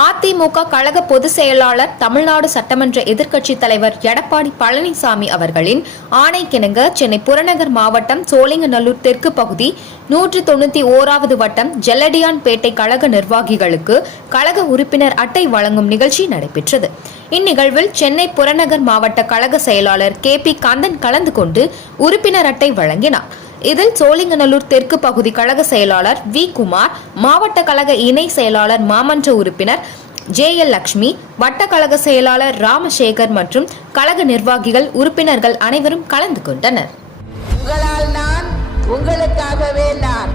அதிமுக கழக பொதுச் செயலாளர் தமிழ்நாடு சட்டமன்ற எதிர்க்கட்சித் தலைவர் எடப்பாடி பழனிசாமி அவர்களின் ஆணைக்கிணங்க சென்னை புறநகர் மாவட்டம் சோழிங்கநல்லூர் தெற்கு பகுதி 191வது வட்டம் ஜெல்லடியான்பேட்டை கழக நிர்வாகிகளுக்கு கழக உறுப்பினர் அட்டை வழங்கும் நிகழ்ச்சி நடைபெற்றது. இந்நிகழ்வில் சென்னை புறநகர் மாவட்ட கழக செயலாளர் KP கந்தன் கலந்து கொண்டு உறுப்பினர் அட்டை வழங்கினார். இதில் சோழிங்கநல்லூர் தெற்கு பகுதி கழக செயலாளர் V குமார், மாவட்ட கழக இணை செயலாளர் மாமன்ற உறுப்பினர் JL லட்சுமி, வட்ட கழக செயலாளர் ராமசேகர் மற்றும் கழக நிர்வாகிகள் உறுப்பினர்கள் அனைவரும் கலந்து கொண்டனர். உங்களால் நான், உங்களுக்காகவே நான்.